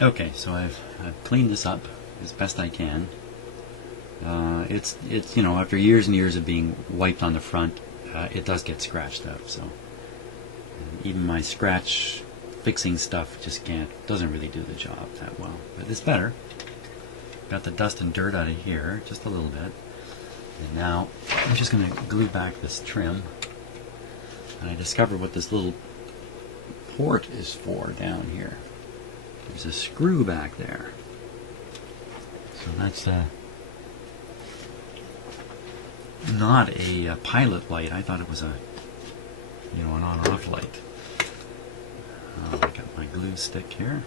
Okay, so I've cleaned this up as best I can. It's after years and years of being wiped on the front, it does get scratched up. So even my scratch fixing stuff just doesn't really do the job that well. But it's better. Got the dust and dirt out of here just a little bit. And now I'm just going to glue back this trim. And I discovered what this little port is for down here. There's a screw back there. So that's not a pilot light. I thought it was an on-off light. I got my glue stick here.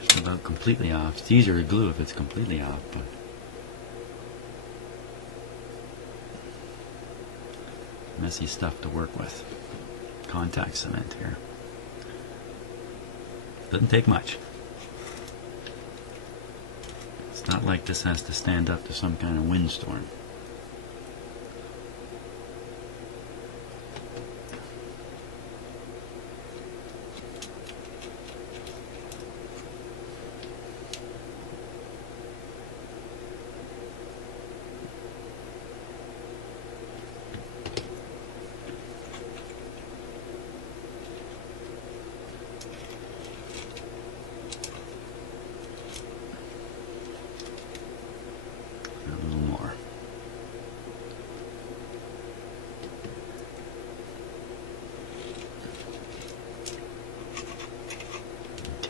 Just about completely off. It's easier to glue if it's completely off, but messy stuff to work with. Contact cement here. Doesn't take much. It's not like this has to stand up to some kind of windstorm.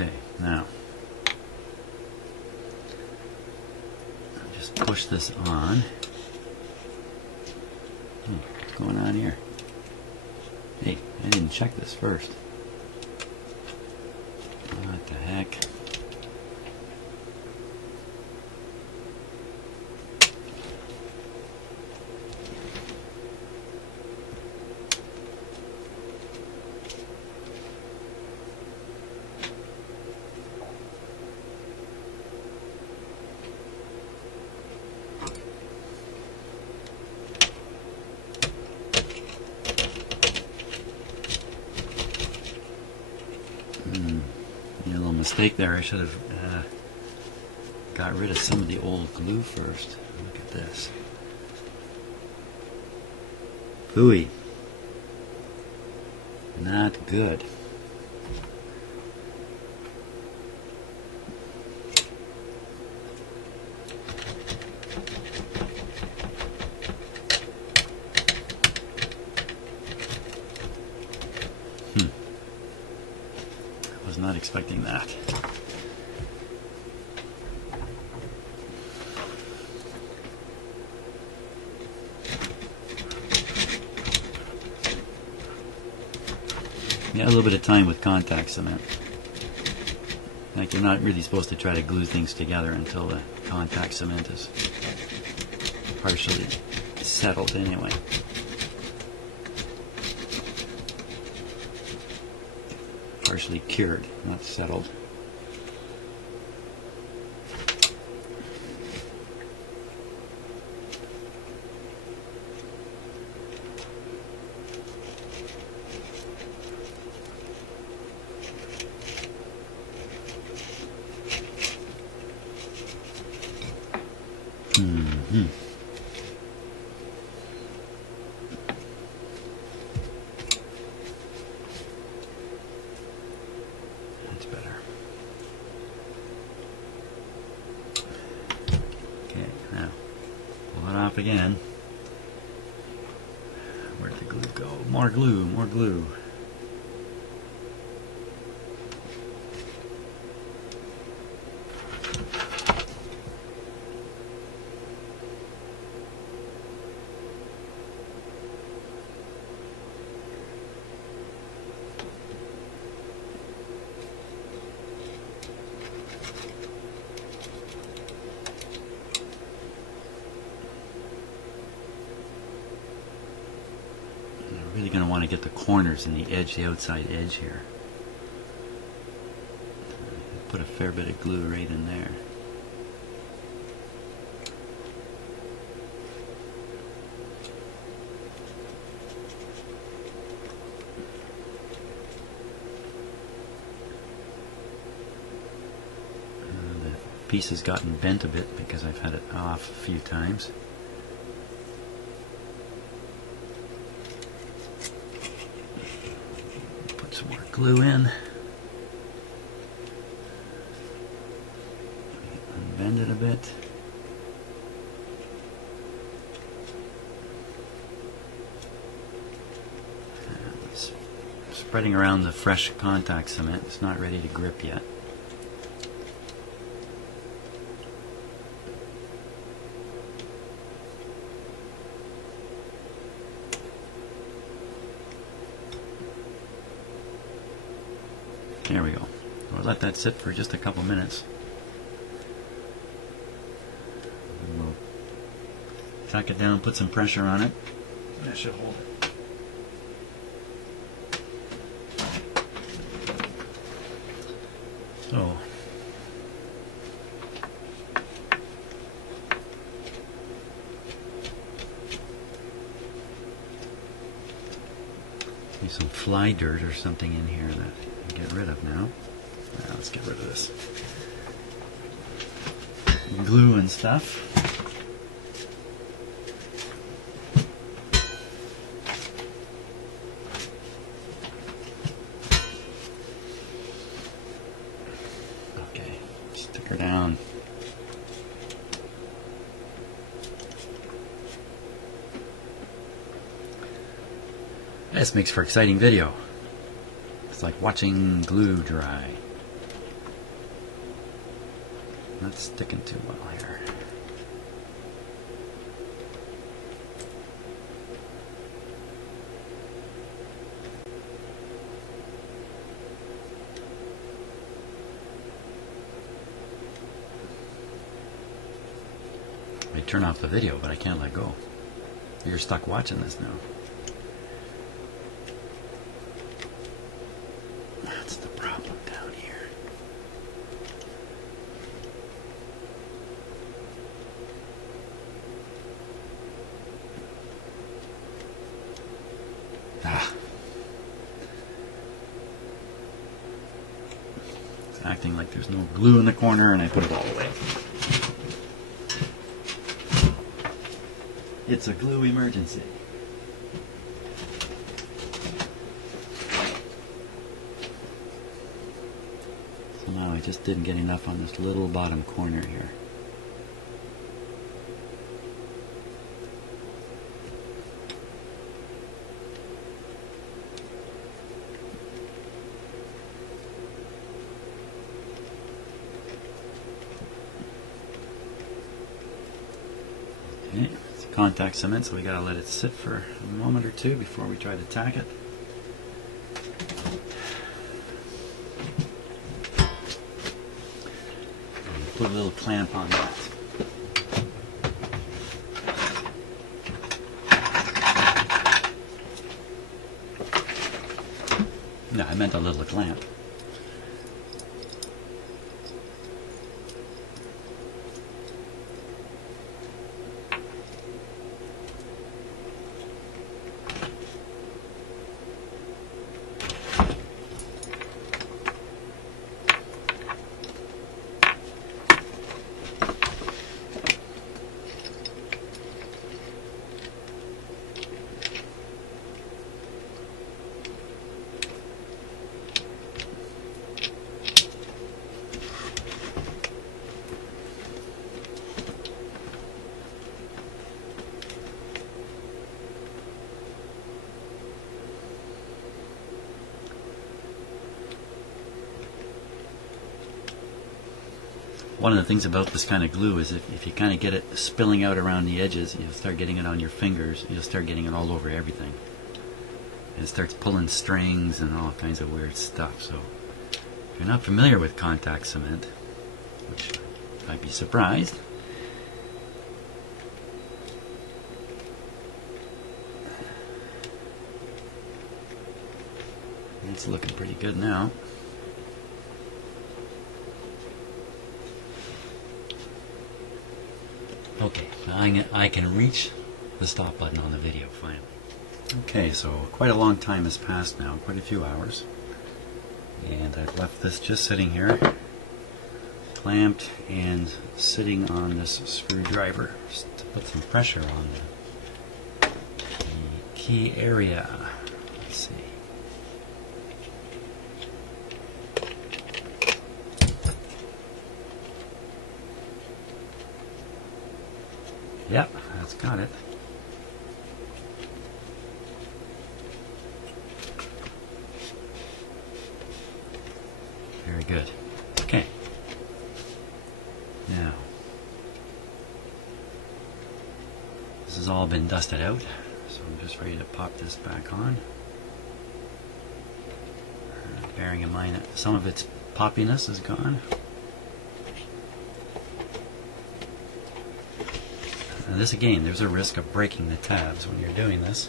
Okay, now I'll just push this on. What's going on here? Hey, I didn't check this first. What the heck? Made a little mistake there. I should have got rid of some of the old glue first. Look at this. Phooey. Not good. I was not expecting that. Yeah, a little bit of time with contact cement. Like, you're not really supposed to try to glue things together until the contact cement is partially settled anyway. Partially cured, not settled. That's better. Okay, now pull it off again. Where'd the glue go? More glue, more glue. Really going to want to get the corners and the edge, the outside edge here. Put a fair bit of glue right in there. piece has gotten bent a bit because I've had it off a few times. Put some more glue in. Unbend it a bit. Spreading around the fresh contact cement. It's not ready to grip yet. There we go. We'll let that sit for just a couple minutes. And we'll tack it down, put some pressure on it. That should hold it. So, maybe some fly dirt or something in here that I can get rid of now. Let's get rid of this glue and stuff. Stick her down. This makes for exciting video. It's like watching glue dry. Not sticking too well here. I turn off the video, but I can't let go. You're stuck watching this now. That's the problem down here. It's acting like there's no glue in the corner, and I put it all away. It's a glue emergency. So now I just didn't get enough on this little bottom corner here. Okay. Contact cement, so we gotta let it sit for a moment or two before we try to tack it. And put a little clamp on that. No, I meant a little clamp. One of the things about this kind of glue is if you kind of get it spilling out around the edges, you'll start getting it on your fingers, you'll start getting it all over everything. And it starts pulling strings and all kinds of weird stuff. So if you're not familiar with contact cement, which you might be surprised, it's looking pretty good now. Okay, now I can reach the stop button on the video finally. Okay, so quite a long time has passed now, quite a few hours. And I've left this just sitting here clamped and sitting on this screwdriver just to put some pressure on the key area. Let's see. Yep, that's got it. Very good. Okay. Now, this has all been dusted out, so I'm just ready to pop this back on. Bearing in mind that some of its poppiness is gone. And this again, there's a risk of breaking the tabs when you're doing this.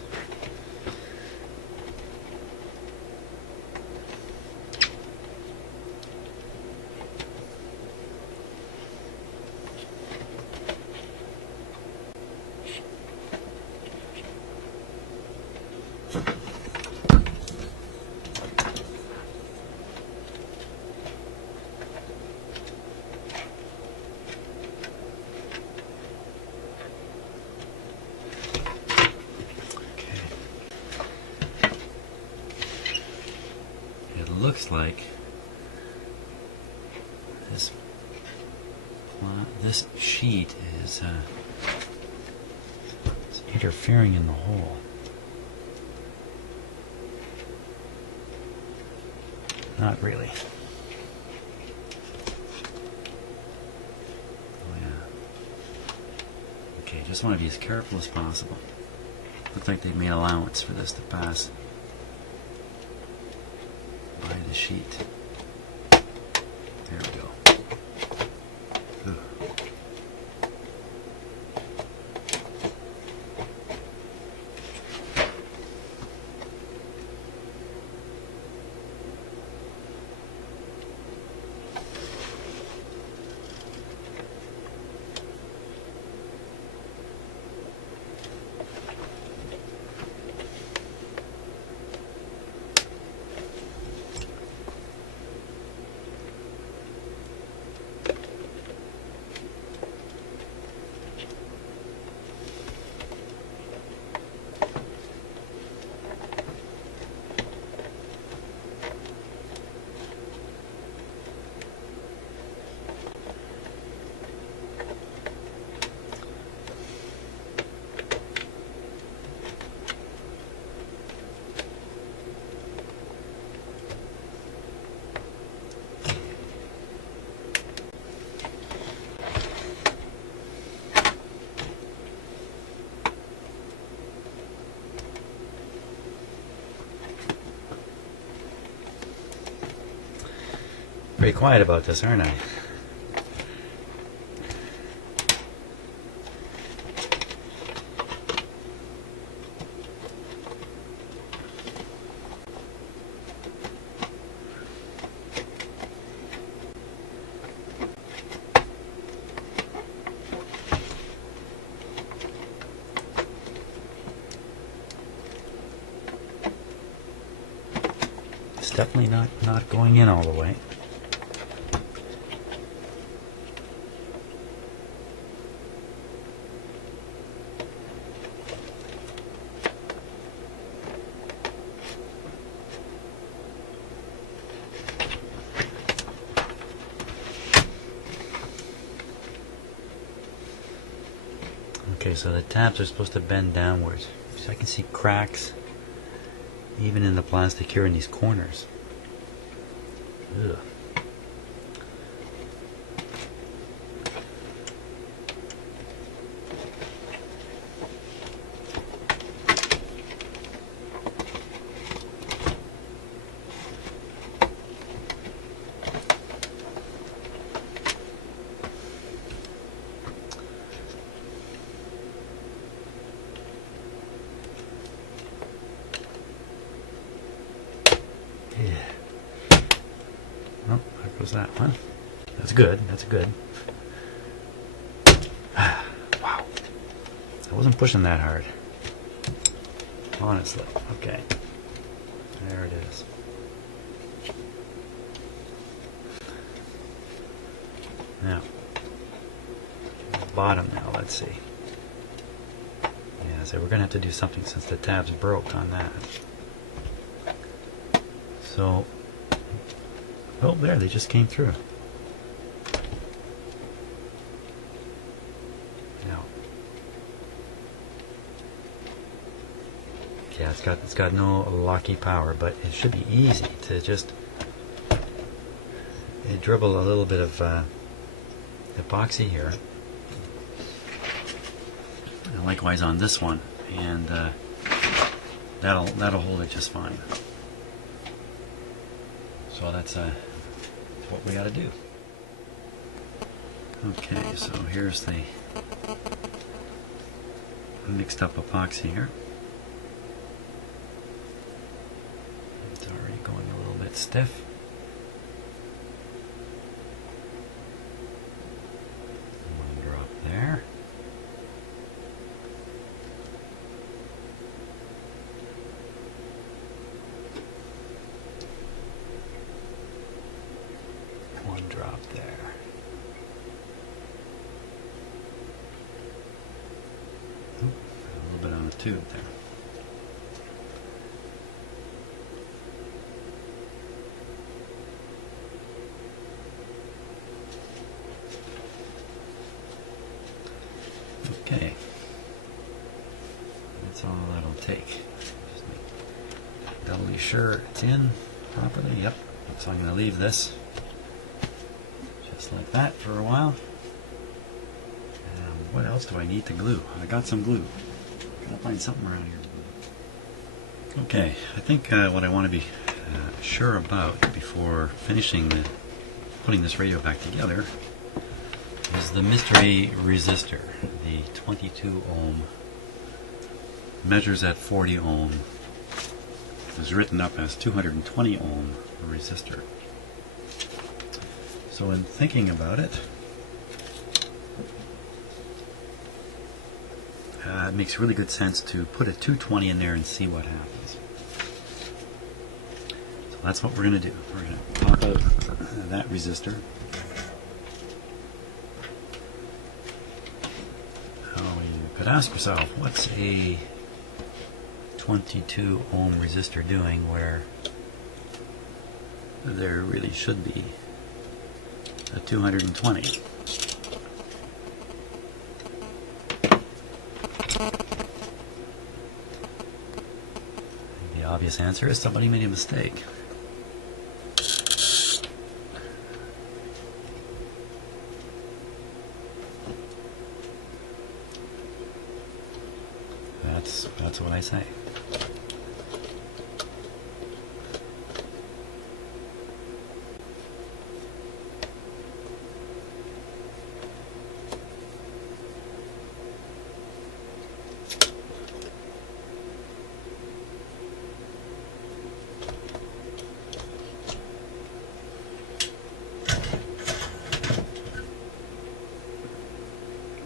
Looks like this sheet is it's interfering in the hole. Not really. Oh yeah. Okay, just want to be as careful as possible. Looks like they've made allowance for this to pass by the sheet. There we go. Ugh. Pretty quiet about this, aren't I? It's definitely not going in all the way. Okay, so the tabs are supposed to bend downwards. So I can see cracks even in the plastic here in these corners. Ugh. Oh, there goes that one. That's good. That's good. Wow. I wasn't pushing that hard. Honestly. Okay. There it is. Now, bottom now, let's see. Yeah, so we're going to have to do something since the tabs broke on that. So, oh, there, they just came through. Now, yeah, it's got no locky power, but it should be easy to just dribble a little bit of epoxy here. And likewise on this one, and that'll hold it just fine. So that's what we got to do. Okay, so here's the mixed up epoxy here. It's already going a little bit stiff. One drop there. One drop there. Oop, a little bit on the tube there. Okay. That's all that'll take. Just make doubly sure it's in properly. Yep. So I'm going to leave this just like that for a while. What else do I need to glue? I got some glue. Gotta find something around here. Okay, I think what I want to be sure about before finishing putting this radio back together is the mystery resistor, the 22 ohm. Measures at 40 ohm. It was written up as 220 ohm resistor. So in thinking about it, it makes really good sense to put a 220 in there and see what happens. So that's what we're going to do. We're going to pop out that resistor. Now you could ask yourself, what's a 22 ohm resistor doing where there really should be a 220? The obvious answer is somebody made a mistake. That's what I say.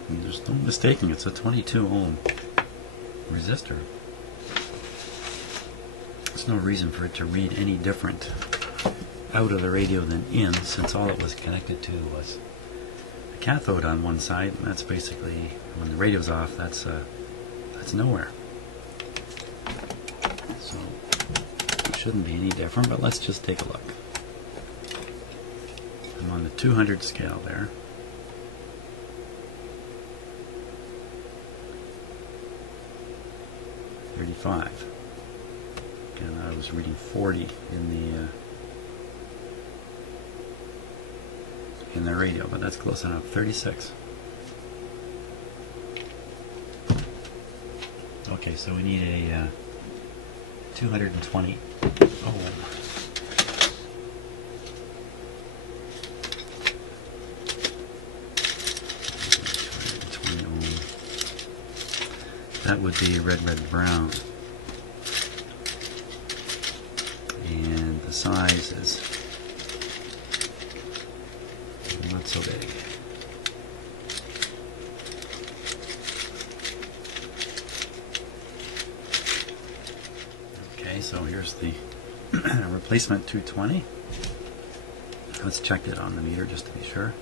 There's no mistaking, it's a 22 ohm resistor. There's no reason for it to read any different out of the radio than in, since all it was connected to was a cathode on one side, and that's basically, when the radio's off, that's nowhere. So it shouldn't be any different, but let's just take a look. I'm on the 200 scale there. And I was reading 40 in the radio, but that's close enough. 36. Okay, so we need a 220 ohm. That would be red, red, brown. And the size is not so big. Okay, so here's the replacement 220. Let's check it on the meter just to be sure.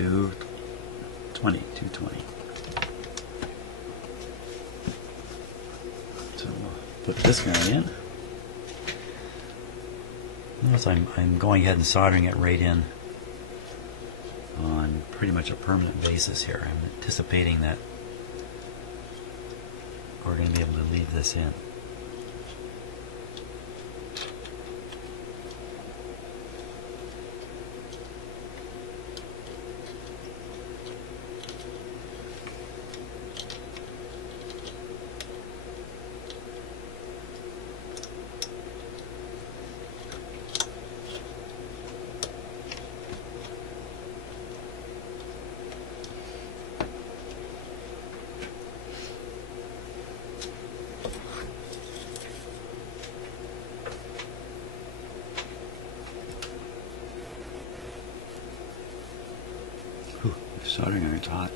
220. So we'll put this guy in. Notice I'm going ahead and soldering it right in on pretty much a permanent basis here. I'm anticipating that we're going to be able to leave this in. Whew, the soldering iron's hot.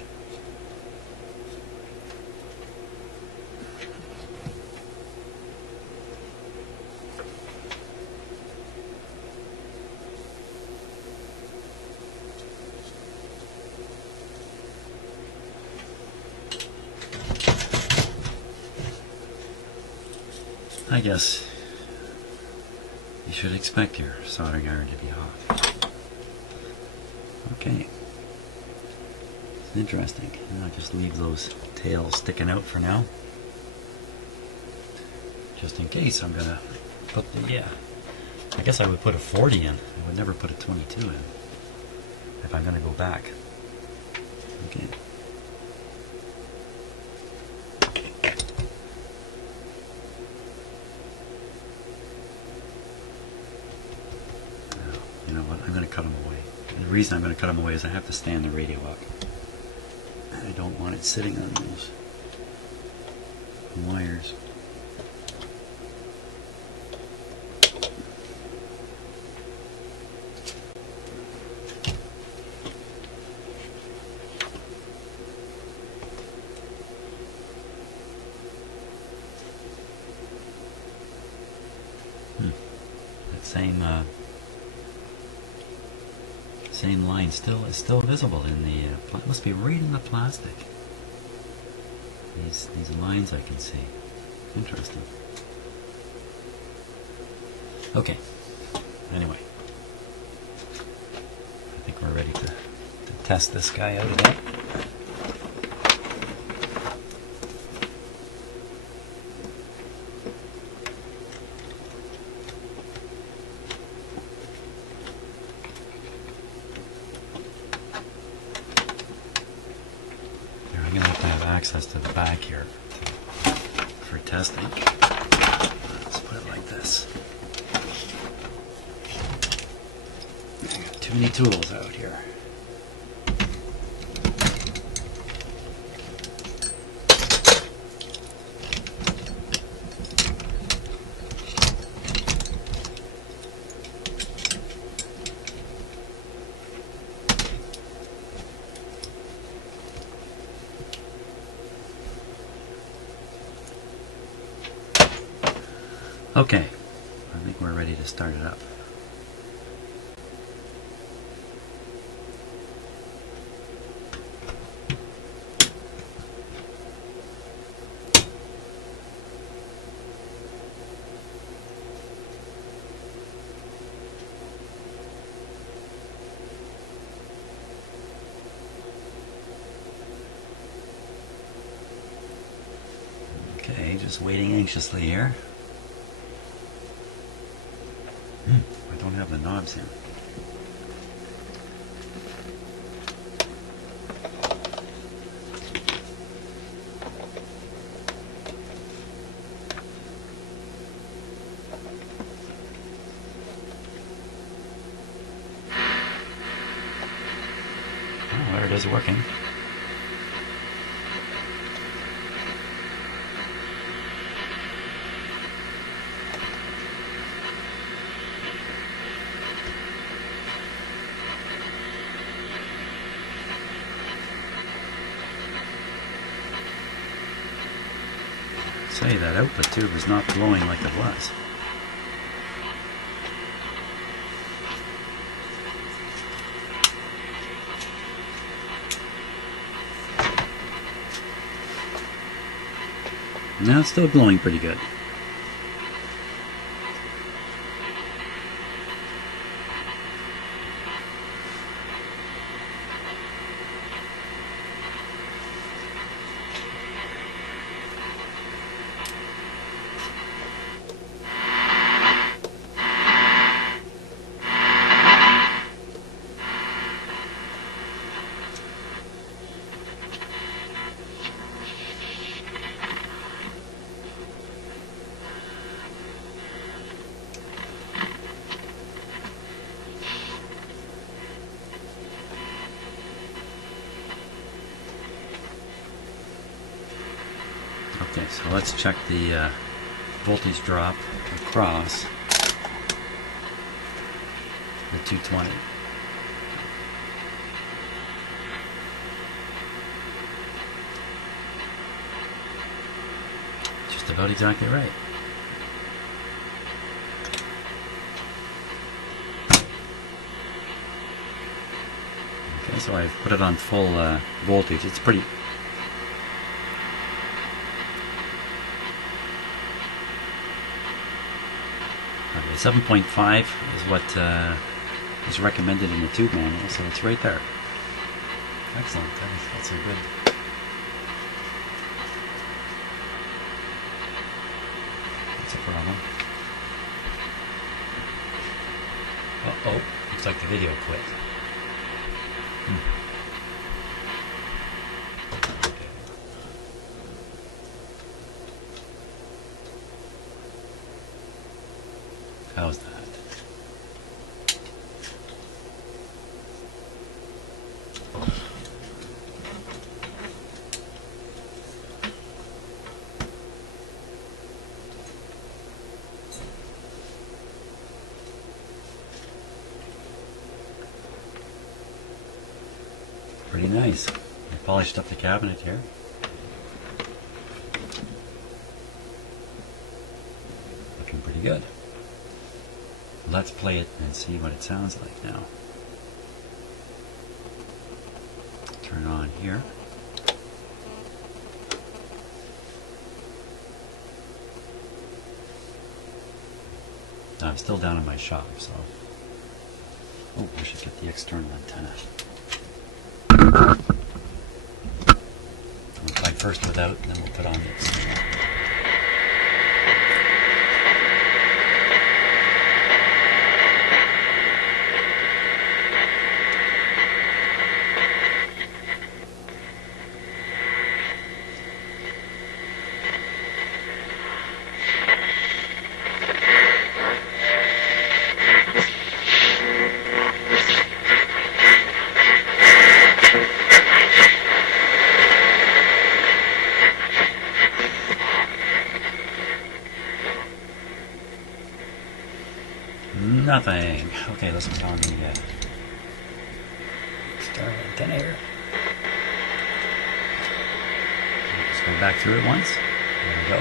I guess you should expect your soldering iron to be hot. Okay. It's interesting. And I'll just leave those tails sticking out for now. Just in case I'm going to put the, yeah. I guess I would put a 40 in. I would never put a 22 in if I'm going to go back. Okay. You know what? I'm going to cut them away. And the reason I'm going to cut them away is I have to stand the radio up. I don't want it sitting on those wires. That same line is still visible in the must be right in the plastic. These lines I can see. Interesting. Okay. Anyway, I think we're ready to test this guy out again. I'm going to have to have access to the back here for testing. Let's put it like this. I got too many tools out here. Okay, I think we're ready to start it up. Okay, just waiting anxiously here. I don't have the knobs here. Oh, there it is working. Say that output tube is not blowing like it was. Now it's still glowing pretty good. Okay, so let's check the voltage drop across the 220. Just about exactly right. Okay, so I've put it on full voltage. It's pretty... Okay, 7.5 is what is recommended in the tube manual, so it's right there. Excellent. That's a good... That's a problem. Uh-oh. Looks like the video quit. How's that? Pretty nice. I polished up the cabinet here. Looking pretty good. Let's play it and see what it sounds like now. Turn it on here. Now, I'm still down in my shop, so... Oh, I should get the external antenna. We'll try first without, and then we'll put on the external. Nothing. Okay, let's put on the external antenna here. Just go back through it once. There we go.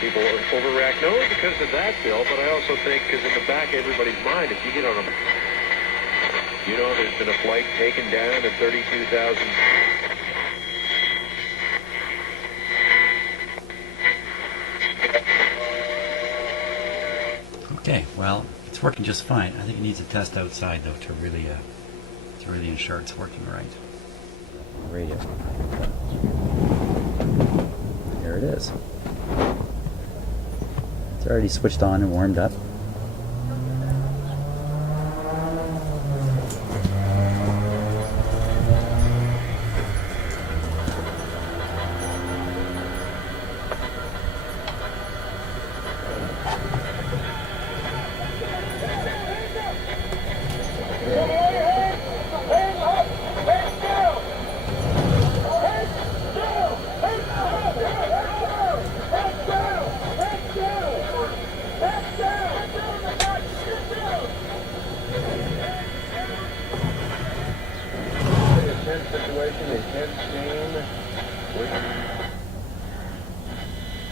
People overreact not only because of that, Bill, but I also think because in the back of everybody's mind, if you get on a, you know, there's been a flight taken down at 32,000. Okay, well, it's working just fine. I think it needs a test outside though to really ensure it's working right. Radio. There it is. It's already switched on and warmed up.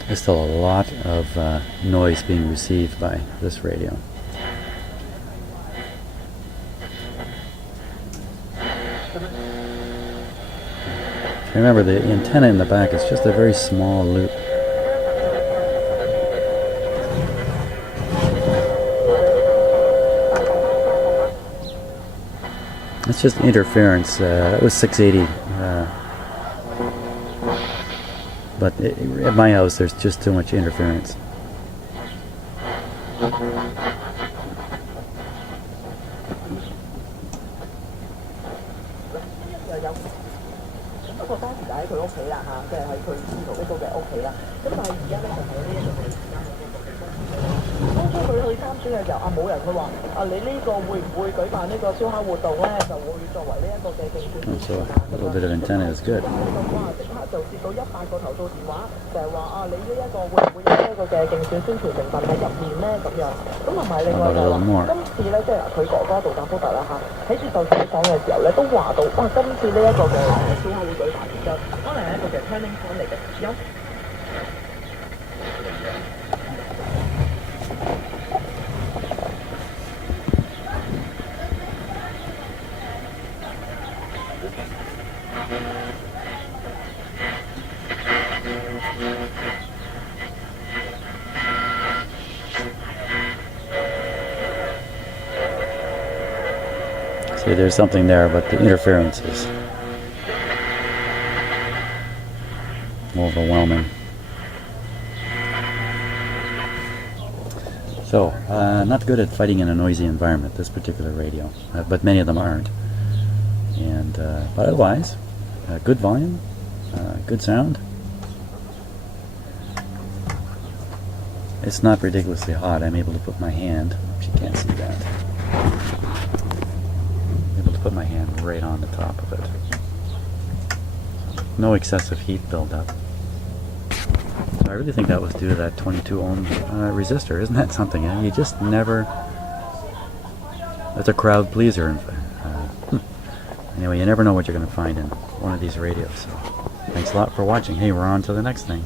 There's still a lot of noise being received by this radio. Remember, the antenna in the back is just a very small loop. It's just interference. That was 680. But at my house, there's just too much interference. So a little bit of antenna is good. How about a little more? See, there's something there, but the interference is overwhelming. So, not good at fighting in a noisy environment, this particular radio, but many of them aren't. And but otherwise, good volume, good sound. It's not ridiculously hot. I'm able to put my hand, if you can't see that, put my hand right on the top of it. No excessive heat buildup. So I really think that was due to that 22 ohm resistor. Isn't that something? You just never... That's a crowd pleaser. Anyway, you never know what you're going to find in one of these radios. So thanks a lot for watching. Hey, we're on to the next thing.